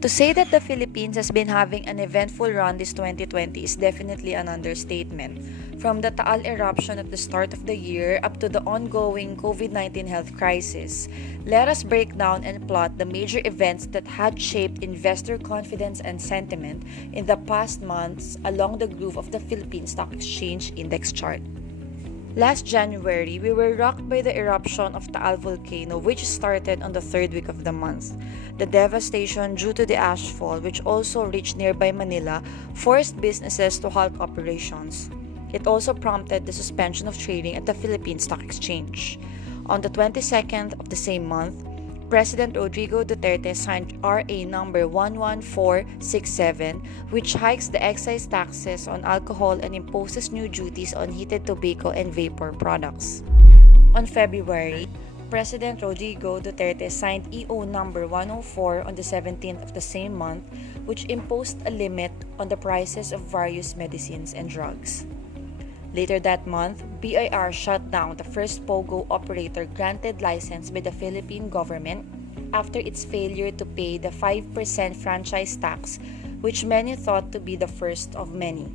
To say that the Philippines has been having an eventful run this 2020 is definitely an understatement. From the Taal eruption at the start of the year up to the ongoing COVID-19 health crisis, let us break down and plot the major events that had shaped investor confidence and sentiment in the past months along the groove of the Philippine Stock Exchange Index chart. Last January, we were rocked by the eruption of Taal volcano, which started on the third week of the month. The devastation due to the ashfall, which also reached nearby Manila, forced businesses to halt operations. It also prompted the suspension of trading at the Philippine Stock Exchange. On the 22nd of the same month, President Rodrigo Duterte signed RA number 11467, which hikes the excise taxes on alcohol and imposes new duties on heated tobacco and vapor products. On February, President Rodrigo Duterte signed EO number 104 on the 17th of the same month, which imposed a limit on the prices of various medicines and drugs. Later that month, BIR shut down the first POGO operator granted license by the Philippine government after its failure to pay the 5% franchise tax, which many thought to be the first of many.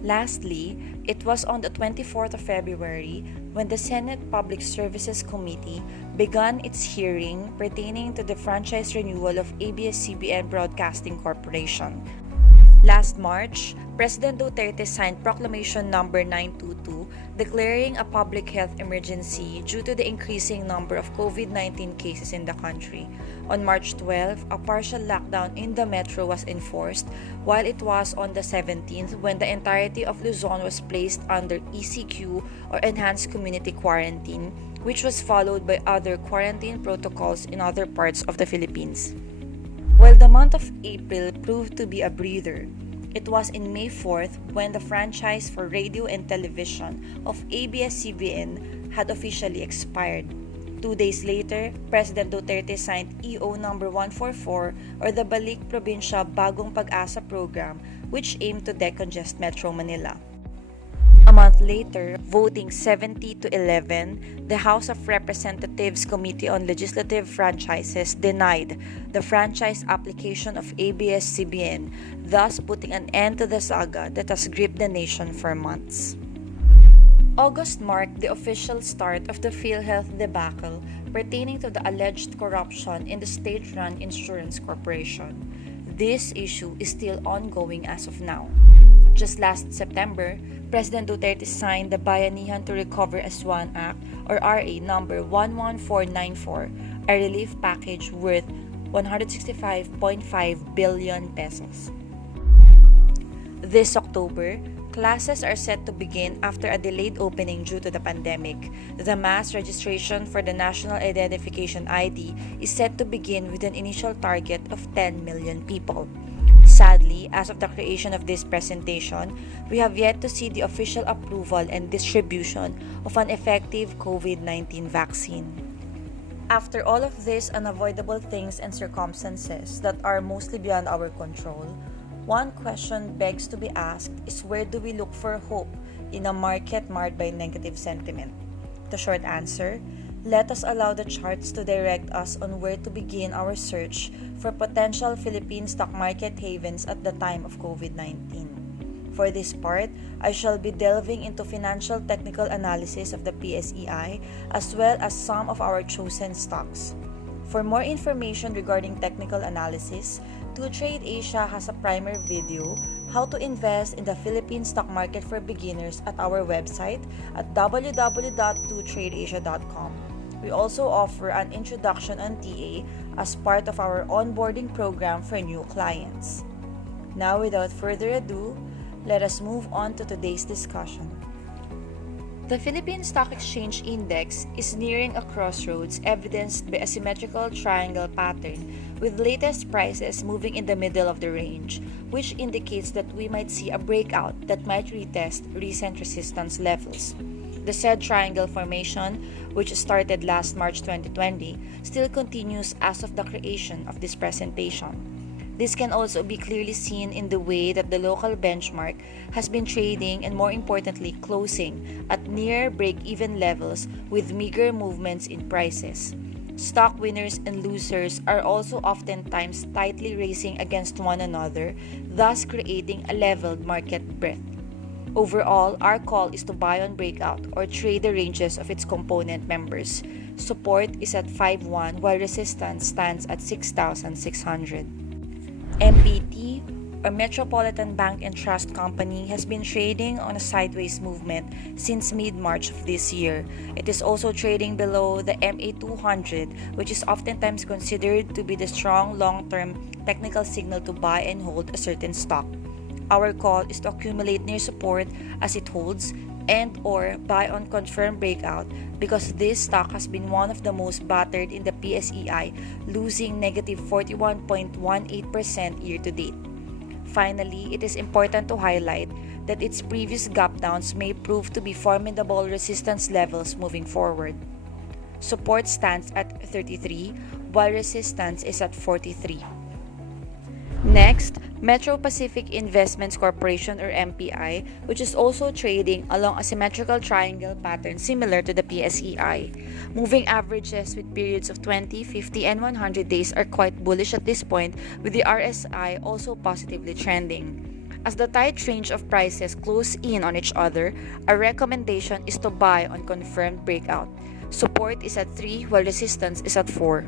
Lastly, it was on the 24th of February when the Senate Public Services Committee began its hearing pertaining to the franchise renewal of ABS-CBN Broadcasting Corporation. Last March, President Duterte signed Proclamation Number 922 declaring a public health emergency due to the increasing number of COVID-19 cases in the country. On March 12, a partial lockdown in the metro was enforced, while it was on the 17th when the entirety of Luzon was placed under ECQ or Enhanced Community Quarantine, which was followed by other quarantine protocols in other parts of the Philippines. While the month of April proved to be a breather, it was in May 4th when the franchise for radio and television of ABS-CBN had officially expired. 2 days later, President Duterte signed EO number 144 or the Balik Probinsya Bagong Pag-asa program, which aimed to decongest Metro Manila. A month later, voting 70 to 11, the House of Representatives Committee on Legislative Franchises denied the franchise application of ABS-CBN, thus putting an end to the saga that has gripped the nation for months. August marked the official start of the PhilHealth debacle pertaining to the alleged corruption in the state-run insurance corporation. This issue is still ongoing as of now. Just last September, President Duterte signed the Bayanihan to Recover as One Act or RA number 11494, a relief package worth 165.5 billion pesos. This October, classes are set to begin after a delayed opening due to the pandemic. The mass registration for the National Identification ID is set to begin with an initial target of 10 million people. Sadly, as of the creation of this presentation, we have yet to see the official approval and distribution of an effective COVID-19 vaccine. After all of these unavoidable things and circumstances that are mostly beyond our control, one question begs to be asked is where do we look for hope in a market marred by negative sentiment? The short answer: let us allow the charts to direct us on where to begin our search for potential Philippine stock market havens at the time of COVID-19. For this part, I shall be delving into financial technical analysis of the PSEI as well as some of our chosen stocks. For more information regarding technical analysis, 2TradeAsia has a primer video, How to Invest in the Philippine Stock Market for Beginners, at our website at www.2tradeasia.com. We also offer an introduction on TA as part of our onboarding program for new clients. Now, without further ado, let us move on to today's discussion. The Philippine Stock Exchange Index is nearing a crossroads evidenced by a symmetrical triangle pattern with latest prices moving in the middle of the range, which indicates that we might see a breakout that might retest recent resistance levels. The said triangle formation, which started last March 2020, still continues as of the creation of this presentation. This can also be clearly seen in the way that the local benchmark has been trading and, more importantly, closing at near break-even levels with meager movements in prices. stock winners and losers are also oftentimes tightly racing against one another, thus creating a leveled market breadth. Overall, our call is to buy on breakout or trade the ranges of its component members. Support is at 5,100 while resistance stands at 6,600. MBT or Metropolitan Bank and Trust Company has been trading on a sideways movement since mid-March of this year. It is also trading below the MA200, which is oftentimes considered to be the strong long-term technical signal to buy and hold a certain stock. Our call is to accumulate near support as it holds and or buy on confirmed breakout because this stock has been one of the most battered in the PSEI, losing negative 41.18% year to date. Finally, it is important to highlight that its previous gap downs may prove to be formidable resistance levels moving forward. Support stands at 33, while resistance is at 43. Next, Metro Pacific Investments Corporation or MPI, which is also trading along a symmetrical triangle pattern similar to the PSEI. Moving averages with periods of 20, 50, and 100 days are quite bullish at this point, with the RSI also positively trending. As the tight range of prices close in on each other, our recommendation is to buy on confirmed breakout. Support is at 3 while resistance is at 4.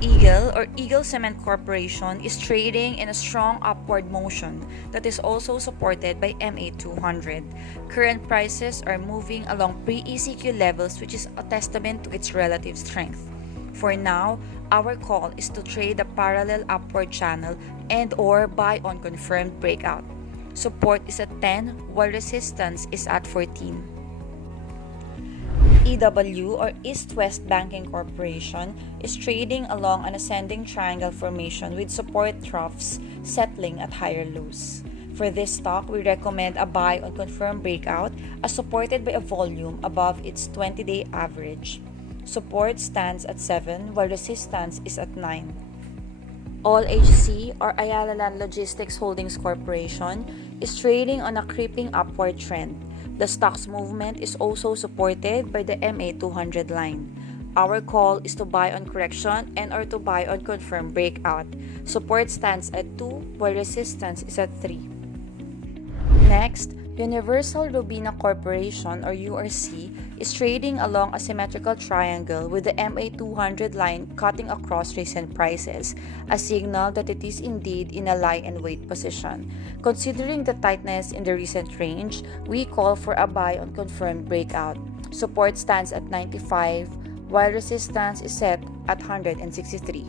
EAGLE or Eagle Cement Corporation is trading in a strong upward motion that is also supported by MA200. Current prices are moving along pre-ECQ levels, which is a testament to its relative strength. For now, our call is to trade a parallel upward channel and or buy on confirmed breakout. Support is at 10 while resistance is at 14. EW or East West Banking Corporation is trading along an ascending triangle formation with support troughs settling at higher lows. For this stock, we recommend a buy on confirmed breakout as supported by a volume above its 20-day average. Support stands at 7 while resistance is at 9. All HC or Ayala Land Logistics Holdings Corporation is trading on a creeping upward trend. The stock's movement is also supported by the MA200 line. Our call is to buy on correction and or to buy on confirmed breakout. Support stands at 2 while resistance is at 3. Next, Universal Robina Corporation or URC is trading along a symmetrical triangle with the MA200 line cutting across recent prices, a signal that it is indeed in a lie and wait position. Considering the tightness in the recent range, we call for a buy on confirmed breakout. Support stands at 95 while resistance is set at 163.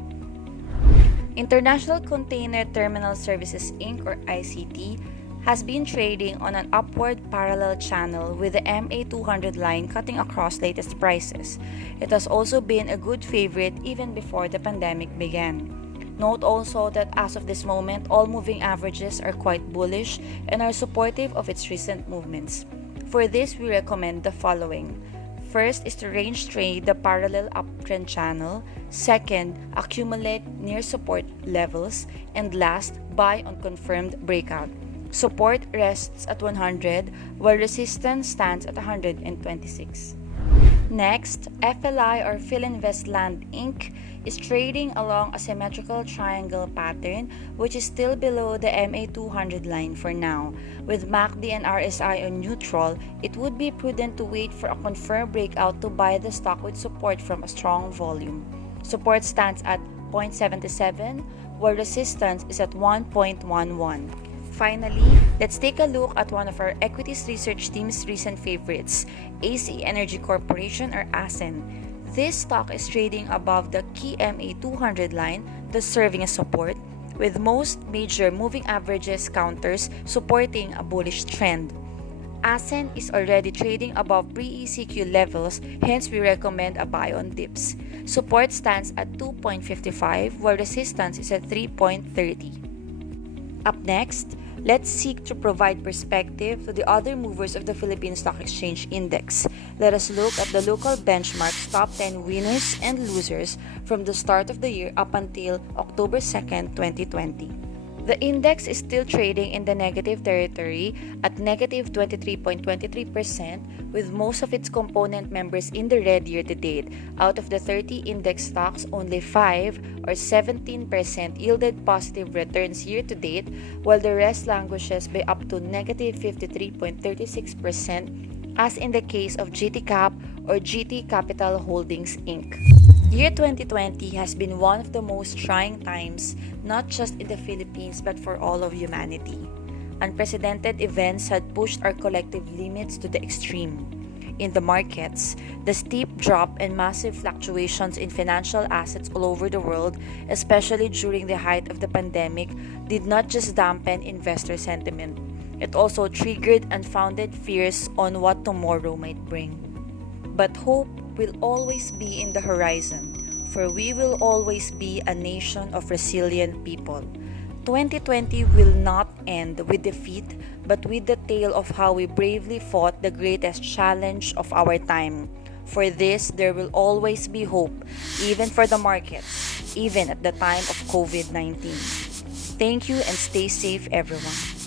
International Container Terminal Services Inc. or ICT has been trading on an upward parallel channel with the MA200 line cutting across latest prices. It has also been a good favorite even before the pandemic began. Note also that as of this moment, all moving averages are quite bullish and are supportive of its recent movements. For this, we recommend the following. First is to range trade the parallel uptrend channel. Second, accumulate near support levels. And last, buy on confirmed breakout. Support rests at 100 while resistance stands at 126. Next, FLI or Philinvest Land Inc. is trading along a symmetrical triangle pattern which is still below the MA200 line for now. With MACD and RSI on neutral, it would be prudent to wait for a confirmed breakout to buy the stock with support from a strong volume. Support stands at 0.77 while resistance is at 1.11. Finally, let's take a look at one of our equities research team's recent favorites, AC Energy Corporation or ACEN. This stock is trading above the key MA200 line, thus serving as support, with most major moving averages counters supporting a bullish trend. ACEN is already trading above pre-ECQ levels, hence we recommend a buy on dips. Support stands at 2.55 while resistance is at 3.30. Up next, let's seek to provide perspective to the other movers of the Philippine Stock Exchange Index. Let us look at the local benchmark's top 10 winners and losers from the start of the year up until October 2nd, 2020. The index is still trading in the negative territory at negative 23.23%, with most of its component members in the red year to date. Out of the 30 index stocks, only 5 or 17% yielded positive returns year to date, while the rest languishes by up to negative 53.36%, as in the case of GT Cap or GT Capital Holdings Inc. Year 2020 has been one of the most trying times, not just in the Philippines but for all of humanity. Unprecedented events had pushed our collective limits to the extreme. In the markets, the steep drop and massive fluctuations in financial assets all over the world, especially during the height of the pandemic, did not just dampen investor sentiment. It also triggered unfounded fears on what tomorrow might bring. But hope will always be in the horizon, for we will always be a nation of resilient people. 2020 will not end with defeat, but with the tale of how we bravely fought the greatest challenge of our time. For this, there will always be hope, even for the markets, even at the time of COVID-19. Thank you and stay safe, everyone.